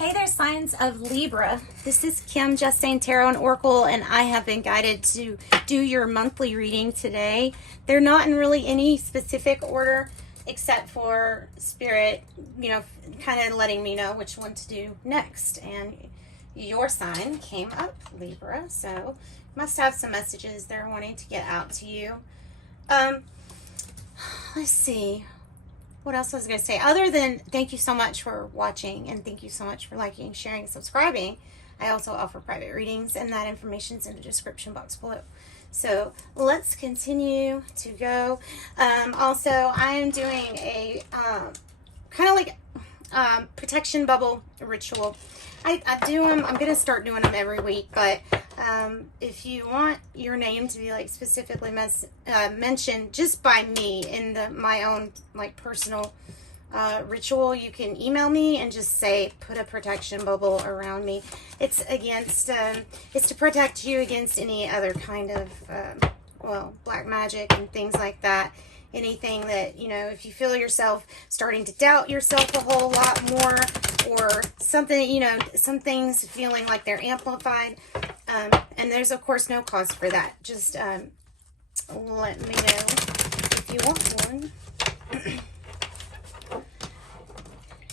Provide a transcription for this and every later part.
Hey there, signs of Libra. This is Kim, Justine Tarot and Oracle, and I have been guided to do your monthly reading today. They're not in really any specific order, except for Spirit, kind of letting me know which one to do next. And your sign came up, Libra, so must have some messages they're wanting to get out to you. Let's see. What else was I going to say? Other than thank you so much for watching and thank you so much for liking, sharing, and subscribing. I also offer private readings, and that information's in the description box below. So let's continue to go. Also, I am doing a kind of like protection bubble ritual. I do them. I'm going to start doing them every week, but if you want your name to be like specifically mentioned just by me in my own like personal ritual, you can email me and just say put a protection bubble around me. It's against it's to protect you against any other kind of black magic and things like that. Anything that, if you feel yourself starting to doubt yourself a whole lot more, or something, some things feeling like they're amplified, and there's of course no cause for that. Just let me know if you want one,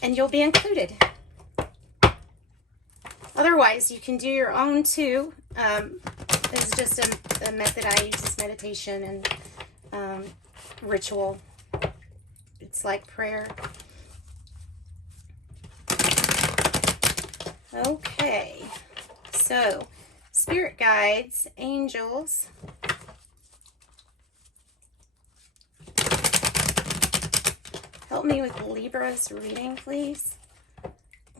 and you'll be included. Otherwise, you can do your own too. It's just a method I use is meditation and ritual. It's like prayer. Okay, so spirit guides, angels, help me with Libra's reading, please.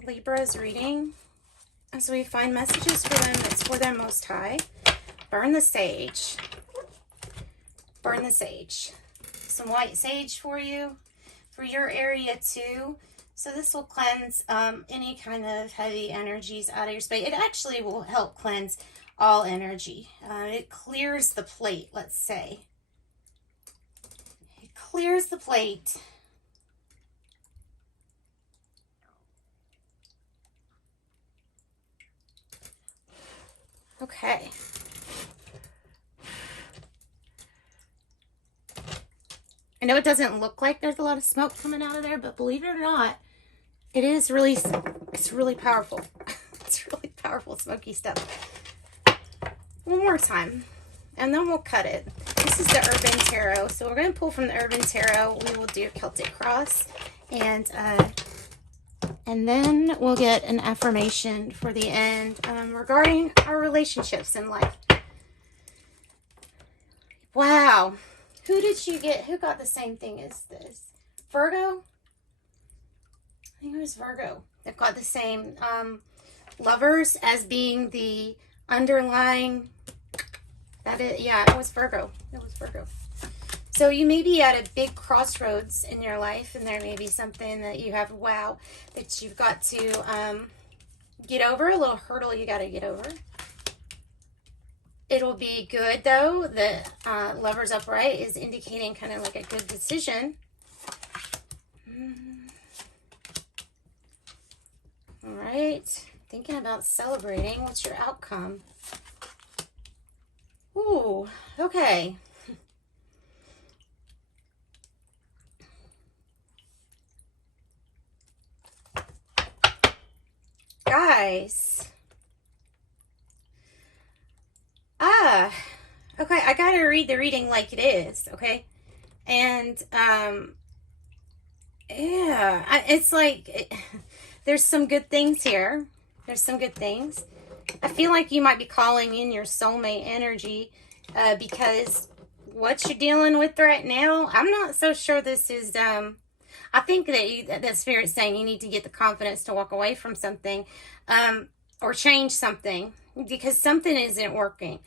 Libra's reading. As we find messages for them, it's for their Most High. Burn the sage. Burn the sage. Some white sage for you, for your area too. So this will cleanse any kind of heavy energies out of your space. It actually will help cleanse all energy. It clears the plate, let's say. It clears the plate. Okay. I know it doesn't look like there's a lot of smoke coming out of there, but believe it or not, it's really powerful. It's really powerful smoky stuff. One more time, and then we'll cut it. This is the Urban Tarot. So we're going to pull from the Urban Tarot. We will do Celtic Cross, and then we'll get an affirmation for the end regarding our relationships in life. Wow. Who did you get? Who got the same thing as this? Virgo? I think it was Virgo that got the same lovers as being the underlying. It was Virgo. It was Virgo. So you may be at a big crossroads in your life, and there may be something that you have, that you've got to get over, a little hurdle you got to get over. It'll be good, though. The Lovers Upright is indicating kind of like a good decision. All right. Thinking about celebrating. What's your outcome? Ooh, okay. Guys. Okay, I gotta read the reading like it is, okay? And, it's like, there's some good things here. There's some good things. I feel like you might be calling in your soulmate energy, because what you're dealing with right now, I'm not so sure this is, I think that the Spirit's saying you need to get the confidence to walk away from something, or change something, because something isn't working.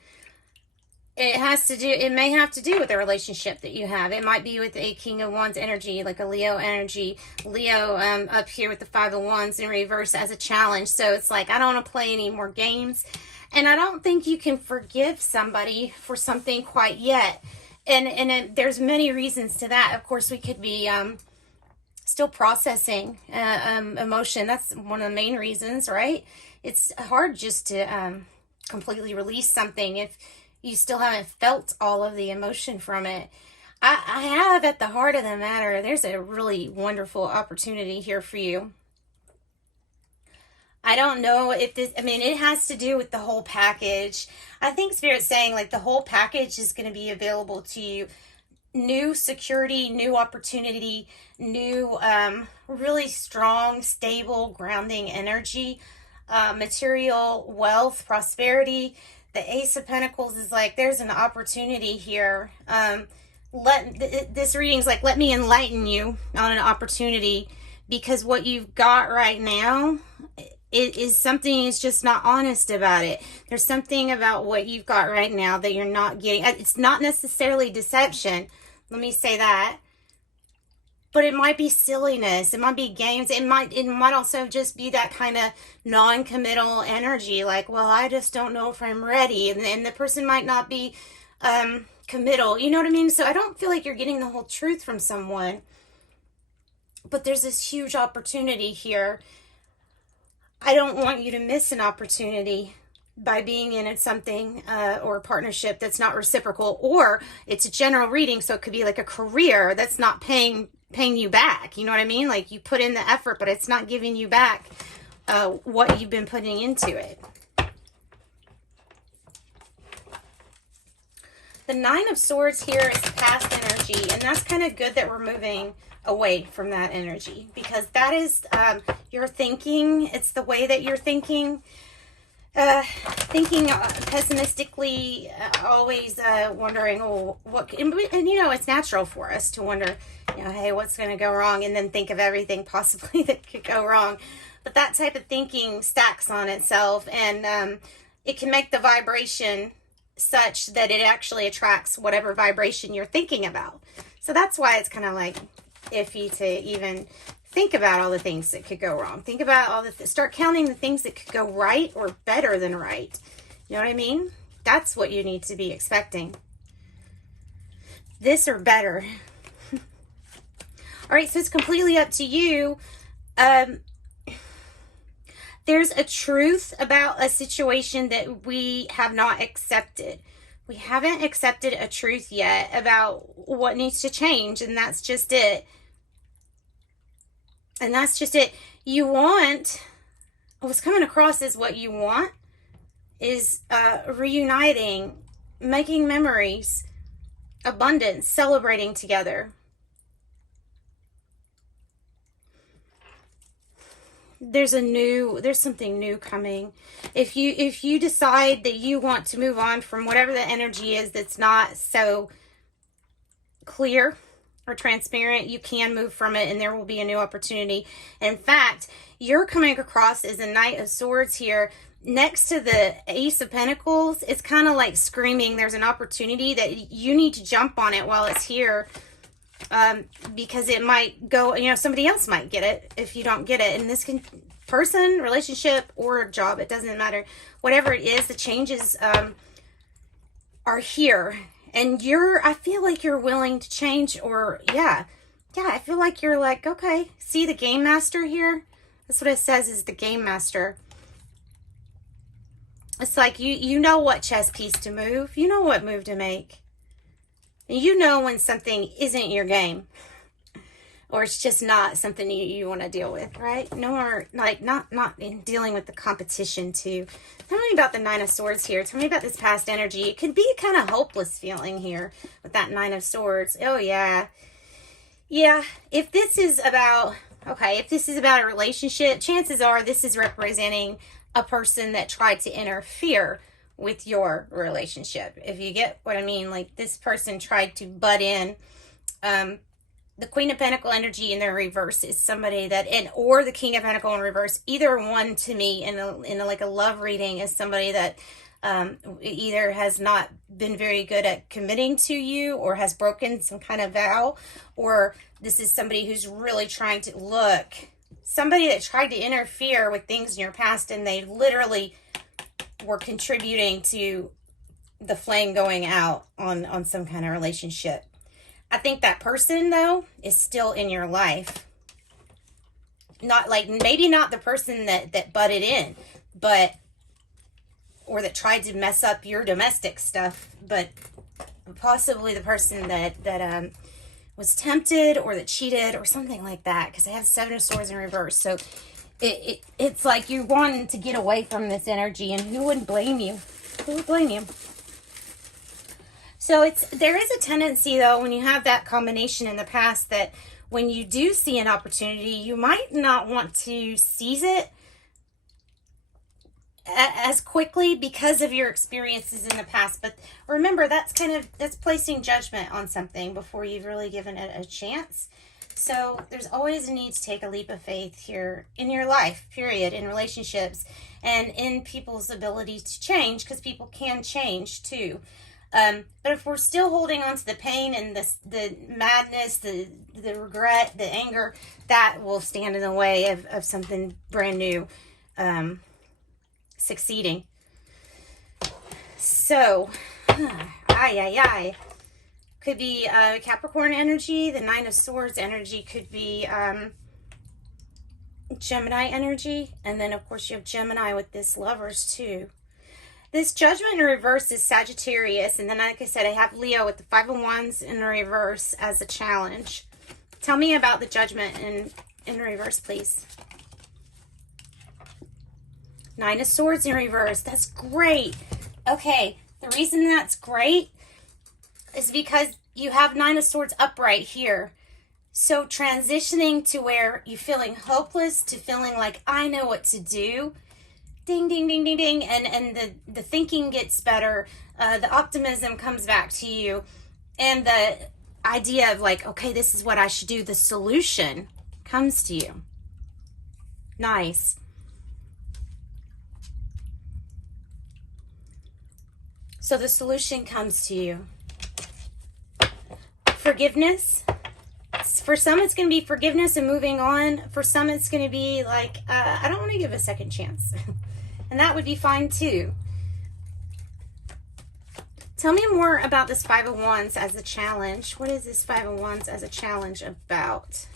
It may have to do with the relationship that you have. It might be with a King of Wands energy, like a Leo energy. Leo up here with the Five of Wands in reverse as a challenge. So it's like, I don't want to play any more games. And I don't think you can forgive somebody for something quite yet. And there's many reasons to that. Of course, we could be still processing emotion. That's one of the main reasons, right? It's hard just to completely release something if you still haven't felt all of the emotion from it. I have, at the heart of the matter, there's a really wonderful opportunity here for you. I don't know if this, I mean, it has to do with the whole package. I think Spirit's saying like the whole package is going to be available to you. New security, new opportunity, new, really strong, stable, grounding energy, material, wealth, prosperity. The Ace of Pentacles is like, there's an opportunity here. This reading's like, let me enlighten you on an opportunity, because what you've got right now is something is just not honest about it. There's something about what you've got right now that you're not getting. It's not necessarily deception. Let me say that. But it might be silliness. It might be games. It might also just be that kind of non-committal energy. Like, well, I just don't know if I'm ready. And the person might not be committal. You know what I mean? So I don't feel like you're getting the whole truth from someone. But there's this huge opportunity here. I don't want you to miss an opportunity by being in something or a partnership that's not reciprocal, or it's a general reading, so it could be like a career that's not paying you back. You know what I mean? Like, you put in the effort, but it's not giving you back what you've been putting into it. The Nine of Swords here is past energy, and that's kind of good that we're moving away from that energy, because that is your thinking. It's the way that you're thinking. Thinking pessimistically, always wondering, oh, what, and you know, it's natural for us to wonder, you know, hey, what's going to go wrong, and then think of everything possibly that could go wrong. But that type of thinking stacks on itself, and it can make the vibration such that it actually attracts whatever vibration you're thinking about. So that's why it's kind of like iffy to even think about all the things that could go wrong. Think about all the start counting the things that could go right or better than right. You know what I mean? That's what you need to be expecting. This or better. All right, so it's completely up to you. There's a truth about a situation that we have not accepted. We haven't accepted a truth yet about what needs to change, and that's just it. And that's just it. You want, what's coming across is what you want is reuniting, making memories, abundance, celebrating together. There's something new coming. If you decide that you want to move on from whatever the energy is that's not so clear or transparent, you can move from it, and there will be a new opportunity. In fact, you're coming across as a Knight of Swords here next to the Ace of Pentacles. It's kind of like screaming there's an opportunity that you need to jump on it while it's here, because it might go, you know, somebody else might get it if you don't get it. And this can, person, relationship, or job, it doesn't matter. Whatever it is, the changes are here. And I feel like you're willing to change, or yeah, I feel like you're like, okay, see the Game Master here? That's what it says, is the Game Master. It's like you know what chess piece to move. You know what move to make. And you know when something isn't your game, or it's just not something you want to deal with, right? No more, like, not in dealing with the competition too. Tell me about the Nine of Swords here. Tell me about this past energy. It could be a kind of hopeless feeling here with that Nine of Swords. Oh, yeah. Yeah, if this is about, okay, if this is about a relationship, chances are this is representing a person that tried to interfere with your relationship. If you get what I mean, like, this person tried to butt in. The Queen of Pentacle energy in their reverse is somebody that, or the King of Pentacle in reverse, either one to me in a like a love reading is somebody that either has not been very good at committing to you, or has broken some kind of vow, or this is somebody who's really trying to somebody that tried to interfere with things in your past, and they literally were contributing to the flame going out on some kind of relationship. I think that person, though, is still in your life. Not like, maybe not the person that butted in, but, or that tried to mess up your domestic stuff, but possibly the person that was tempted or that cheated or something like that, because I have Seven of Swords in reverse. So it's like you're wanting to get away from this energy, and who wouldn't blame you? Who would blame you? So there is a tendency, though, when you have that combination in the past, that when you do see an opportunity, you might not want to seize it as quickly because of your experiences in the past. But remember, that's placing judgment on something before you've really given it a chance. So there's always a need to take a leap of faith here in your life, period, in relationships and in people's ability to change, because people can change too. But if we're still holding on to the pain and the madness, the regret, the anger, that will stand in the way of something brand new succeeding. So, could be Capricorn energy. The Nine of Swords energy could be Gemini energy. And then, of course, you have Gemini with this Lovers, too. This Judgment in reverse is Sagittarius. And then, like I said, I have Leo with the Five of Wands in reverse as a challenge. Tell me about the Judgment in reverse, please. Nine of Swords in reverse. That's great. Okay, the reason that's great is because you have Nine of Swords upright here. So transitioning to where you're feeling hopeless to feeling like, I know what to do. Ding, ding, ding, ding, ding. And the thinking gets better. The optimism comes back to you. And the idea of like, okay, this is what I should do. The solution comes to you. Nice. So the solution comes to you. Forgiveness. For some, it's going to be forgiveness and moving on. For some, it's going to be like, I don't want to give a second chance. And that would be fine too. Tell me more about this Five of Wands as a challenge. What is this Five of Wands as a challenge about?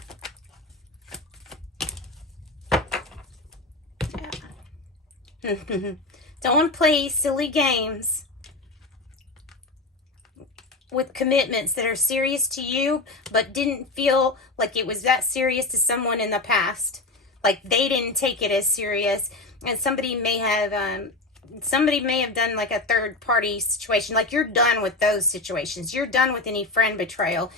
Yeah. Don't want to play silly games with commitments that are serious to you, but didn't feel like it was that serious to someone in the past. Like they didn't take it as serious, and somebody may have done like a third party situation. Like you're done with those situations. You're done with any friend betrayal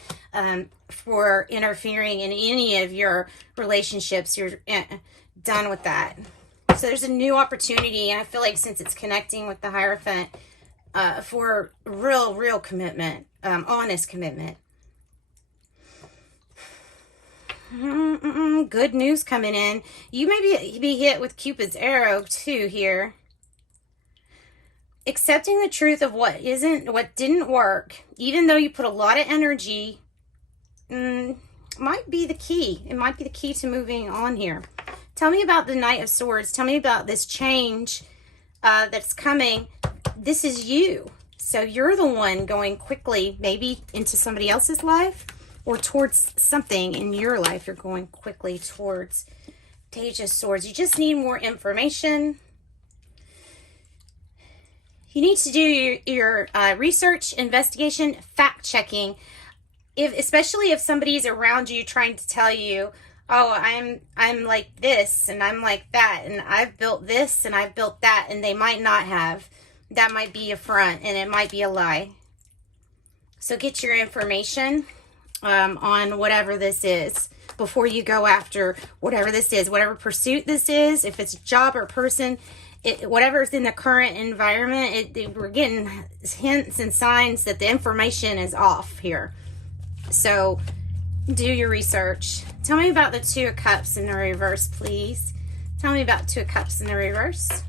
for interfering in any of your relationships. You're done with that. So there's a new opportunity, and I feel like since it's connecting with the Hierophant, for real commitment, honest commitment. Good news coming in. You may be hit with Cupid's arrow too here. Accepting the truth of what didn't work, even though you put a lot of energy, might be the key. It might be the key to moving on here. Tell me about the Knight of Swords. Tell me about this change that's coming. This is you. So you're the one going quickly, maybe into somebody else's life or towards something in your life. You're going quickly towards Page of Swords. You just need more information. You need to do your research, investigation, fact-checking. Especially if somebody's around you trying to tell you, oh, I'm like this and I'm like that and I've built this and I've built that, and they might not have. That might be a front and it might be a lie. So get your information on whatever this is before you go after whatever this is, whatever pursuit this is, if it's a job or person, whatever's in the current environment. We're getting hints and signs that the information is off here. So do your research. Tell me about the Two of Cups in the reverse, please. Tell me about Two of Cups in the reverse.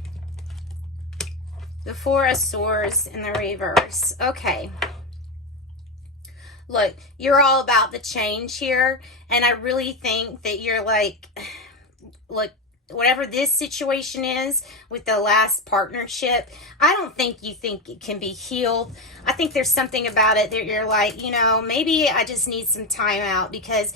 The Four of Swords in the reverse. Okay. Look, you're all about the change here. And I really think that you're like, look, whatever this situation is with the last partnership, I don't think you think it can be healed. I think there's something about it that you're like, maybe I just need some time out, because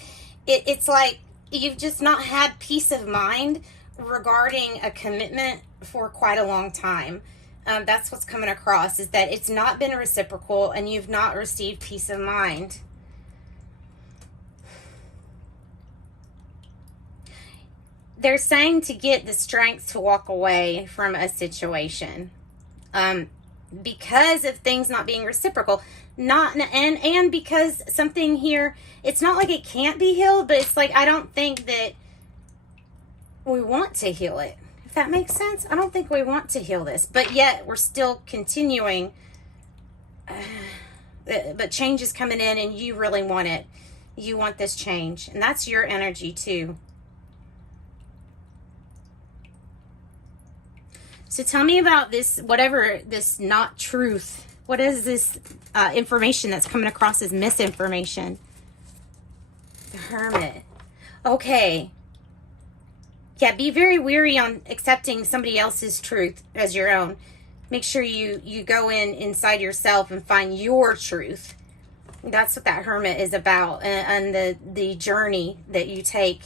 it's like you've just not had peace of mind regarding a commitment for quite a long time. That's what's coming across, is that it's not been reciprocal and you've not received peace of mind. They're saying to get the strength to walk away from a situation because of things not being reciprocal. And because something here, it's not like it can't be healed, but it's like, I don't think that we want to heal it. If that makes sense. I don't think we want to heal this, but yet we're still continuing. But change is coming in and you really want it. You want this change. And that's your energy too. So tell me about this, whatever this not truth. What is this information that's coming across as misinformation? The Hermit. Okay. Yeah, be very weary on accepting somebody else's truth as your own. Make sure you go inside yourself and find your truth. That's what that Hermit is about, and the journey that you take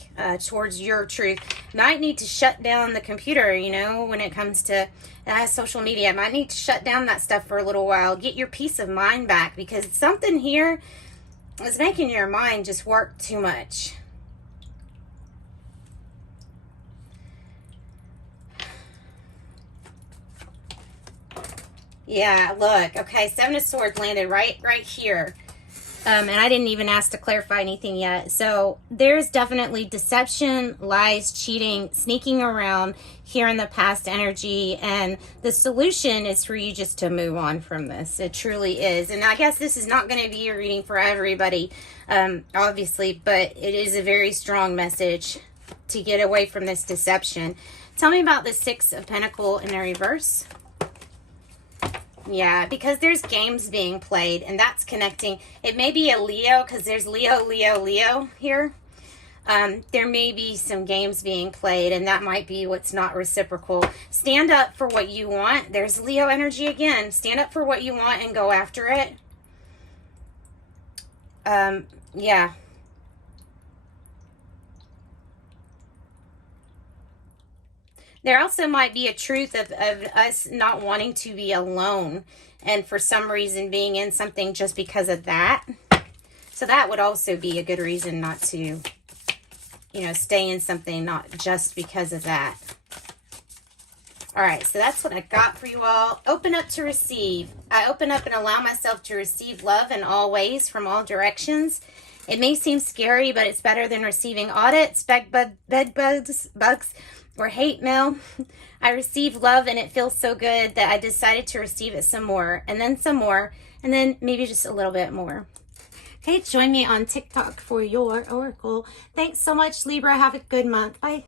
towards your truth. Might need to shut down the computer, you know, when it comes to social media. Might need to shut down that stuff for a little while. Get your peace of mind back, because something here is making your mind just work too much. Yeah, look. Okay, Seven of Swords landed right here. And I didn't even ask to clarify anything yet. So there's definitely deception, lies, cheating, sneaking around here in the past energy. And the solution is for you just to move on from this. It truly is. And I guess this is not going to be a reading for everybody, obviously, but it is a very strong message to get away from this deception. Tell me about the Six of Pentacles in the reverse. Yeah, because there's games being played, and that's connecting. It may be a Leo, because there's Leo, Leo, Leo here. There may be some games being played, and that might be what's not reciprocal. Stand up for what you want. There's Leo energy again. Stand up for what you want and go after it. Yeah. There also might be a truth of us not wanting to be alone, and for some reason being in something just because of that. So that would also be a good reason not to, you know, stay in something, not just because of that. All right, so that's what I got for you all. Open up to receive. I open up and allow myself to receive love in all ways, from all directions. It may seem scary, but it's better than receiving audits, bed bugs, or hate mail. I receive love and it feels so good that I decided to receive it some more, and then some more, and then maybe just a little bit more. Okay, join me on TikTok for your oracle. Thanks so much, Libra. Have a good month. Bye.